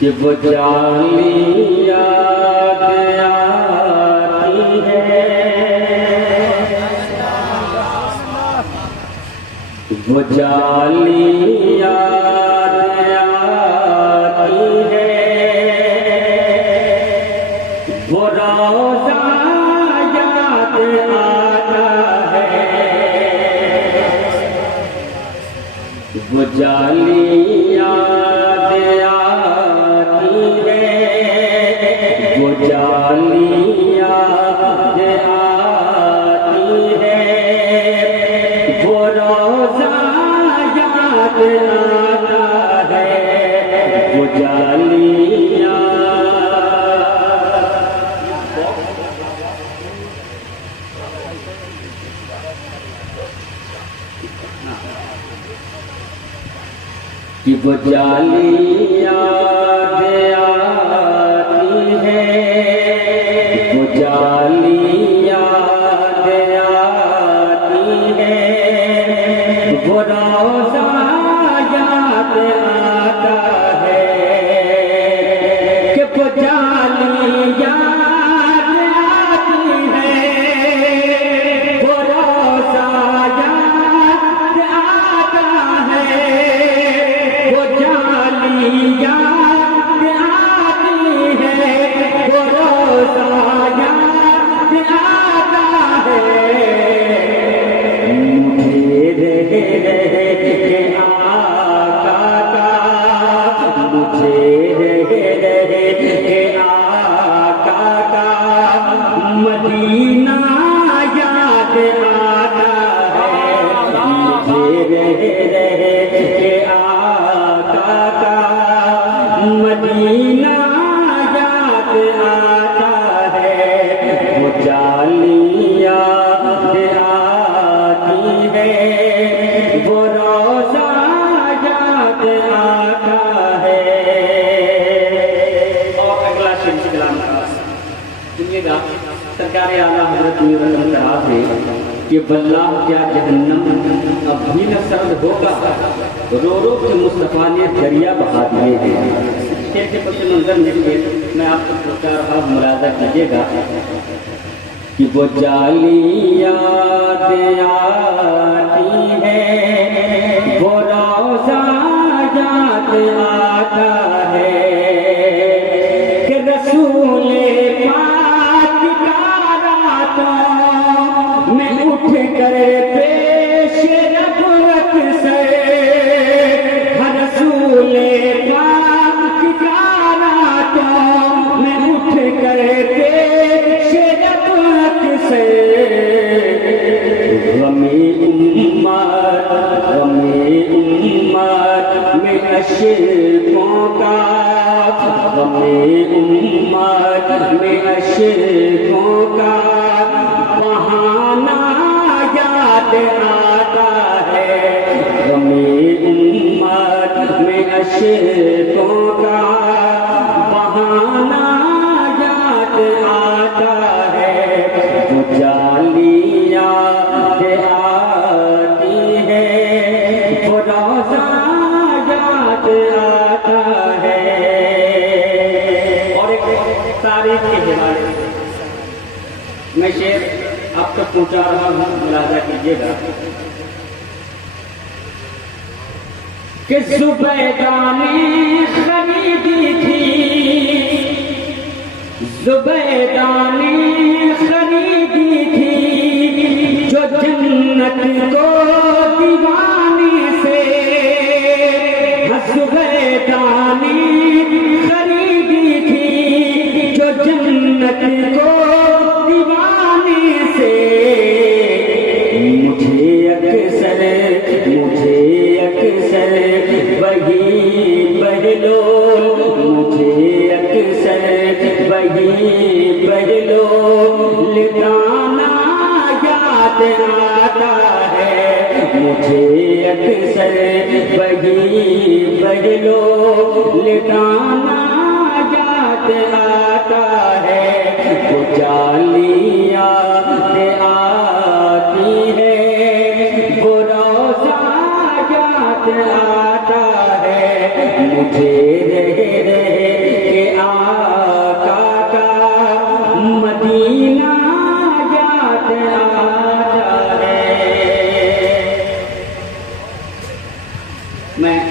کہ وہ جالی یاد آتی ہے، وہ جالی یاد آتی ہے، وہ روزہ یاد آتا ہے، وہ جالی یاد آتی ہے، وہ جالی یاد آتی ہے، وہ روزہ یاد آتا ہے، وہ جالی کہ وہ جالی یاد آتی ہے، وہ جالی یاد آتی ہے، وہ روزہ یاد آتا ہے، کہ وہ جالی یاد آتی ہے، وہ روزہ یاد آتا ہے، وہ جالی یاد آتی ہے، وہ روزہ یاد آتا ہے، مجھے رہ کے آقا کا، مجھے رہ کے آقا کا مدینہ یاد آتا ہے، مجھے رہ کے آقا کا مدینہ یاد آتا ہے، وہ جالی یاد آتی ہے، وہ روزہ یاد آتا ہے۔ اور اگلا شعر کلام کا سنیے گا، سرکار اعلیٰ حضرت میر الانقطاع سے کہ واللہ کیا جہنم اب بھی نہ سرد ہوگا، رو رو کے مصطفیٰ نے دریا بہا دیے ہیں۔ شعر کے پس منظر میں آپ کو پوچھا رہا، ملاحظہ کیجیے گا کہ وہ جالی یاد آتی ہے، وہ روزہ یاد آتا ہے، کہ رسول پاک کا راتوں میں اٹھ کر پیش رب سے، ہر رسول پاک کا راتوں میں اٹھ کر پیش رب سے، غمی امت میں اشکوں کا، غمی امت میں اشکوں کا بہانہ یاد آتا ہے، غمی امت میں اشکوں کا بہانہ یاد آتا ہے، وہ جالی یاد آتی ہے، وہ روزہ یاد آتا ہے۔ اور ایک تاریخ کے حوالے میں شعر اب تک پہنچا رہا ہوں، ملاحظہ کیجیے گا کہ زبیدہ نے خریدی تھی، زبیدہ نے خریدی تھی جو جنت کو دیوانے سے، زبیدہ نے خریدی تھی جو جنت کو دیوانے سے، مجھے اکثر وہی بہلول، مجھے اکثر وہی بہلول گانا یاد آتا ہے، مجھے اکثر وہی بہلول گانا یاد آتا ہے، وہ جالی یاد آتی ہے، وہ روزہ یاد آتا ہے، مجھے رہ